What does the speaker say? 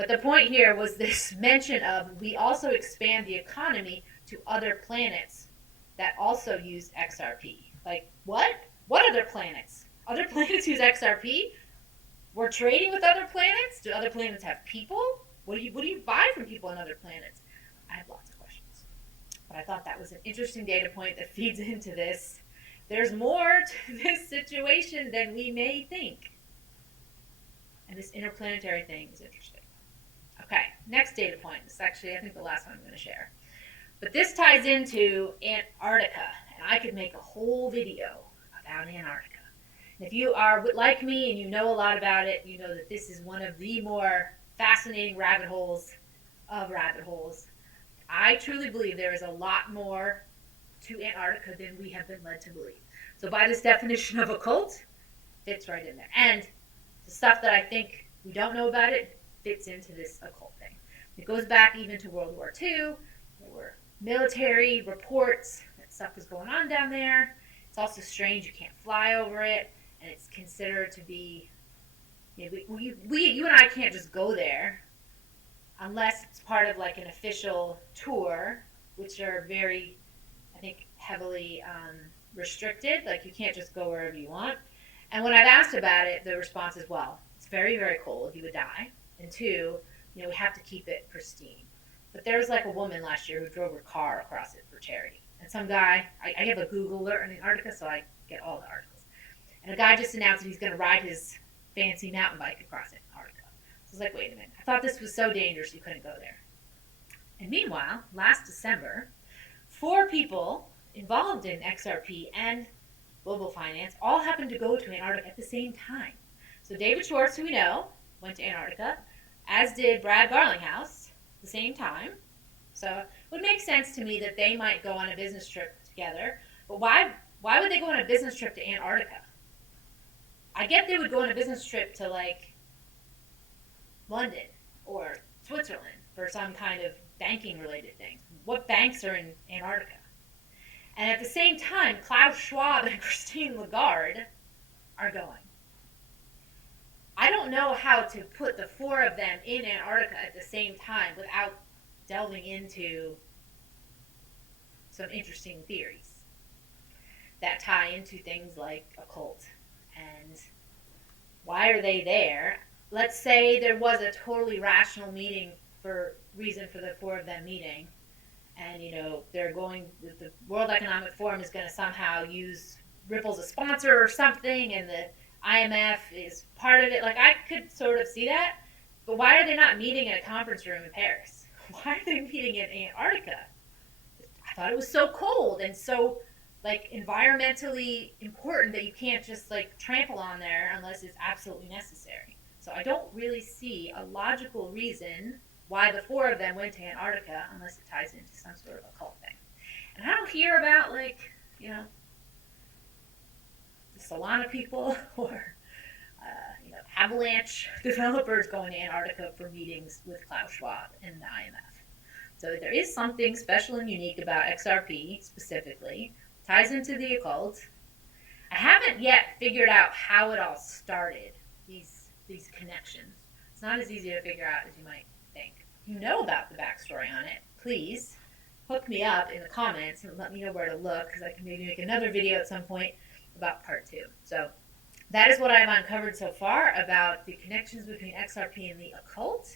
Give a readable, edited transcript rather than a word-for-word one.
But the point here was this mention of we also expand the economy to other planets that also use XRP. Like, what? What other planets? Other planets use XRP? We're trading with other planets? Do other planets have people? What do you buy from people on other planets? I have lots of questions. But I thought that was an interesting data point that feeds into this. There's more to this situation than we may think. And this interplanetary thing is interesting. Okay, next data point. This is actually, I think, the last one I'm going to share. But this ties into Antarctica. And I could make a whole video about Antarctica. And if you are like me and you know a lot about it, you know that this is one of the more fascinating rabbit holes of rabbit holes. I truly believe there is a lot more to Antarctica than we have been led to believe. So by this definition of occult, fits right in there. And the stuff that I think we don't know about it fits into this occult thing. It goes back even to World War II. There were military reports that stuff was going on down there. It's also strange you can't fly over it, and it's considered to be, you and I can't just go there unless it's part of like an official tour, which are very, I think, heavily restricted. Like you can't just go wherever you want. And when I've asked about it, the response is, well, it's very, very cold. You would die. And two, we have to keep it pristine. But there was like a woman last year who drove her car across it for charity. And some guy, I have a Google alert on Antarctica, so I get all the articles. And a guy just announced that he's going to ride his fancy mountain bike across Antarctica. So I was like, wait a minute. I thought this was so dangerous you couldn't go there. And meanwhile, last December, 4 people involved in XRP and global finance all happened to go to Antarctica at the same time. So David Schwartz, who we know, went to Antarctica, as did Brad Garlinghouse, at the same time. So it would make sense to me that they might go on a business trip together. But why would they go on a business trip to Antarctica? I get they would go on a business trip to like London or Switzerland for some kind of banking related thing. What banks are in Antarctica? And at the same time, Klaus Schwab and Christine Lagarde are going. I don't know how to put the 4 of them in Antarctica at the same time without delving into some interesting theories that tie into things like occult. And why are they there? Let's say there was a totally rational reason for the 4 of them meeting. And, they're going, the World Economic Forum is going to somehow use Ripple as a sponsor or something, and the IMF is part of it. Like, I could sort of see that, but why are they not meeting in a conference room in Paris? Why are they meeting in Antarctica? I thought it was so cold and so, like, environmentally important that you can't just, like, trample on there unless it's absolutely necessary. So I don't really see a logical reason why the 4 of them went to Antarctica unless it ties into some sort of occult thing. And I don't hear about, like, the Solana people or, Avalanche developers going to Antarctica for meetings with Klaus Schwab and the IMF. So there is something special and unique about XRP specifically. Ties into the occult. I haven't yet figured out how it all started, these connections. It's not as easy to figure out as you might think. If you know about the backstory on it, please hook me up in the comments and let me know where to look, because I can maybe make another video at some point about part 2. So that is what I've uncovered so far about the connections between XRP and the occult.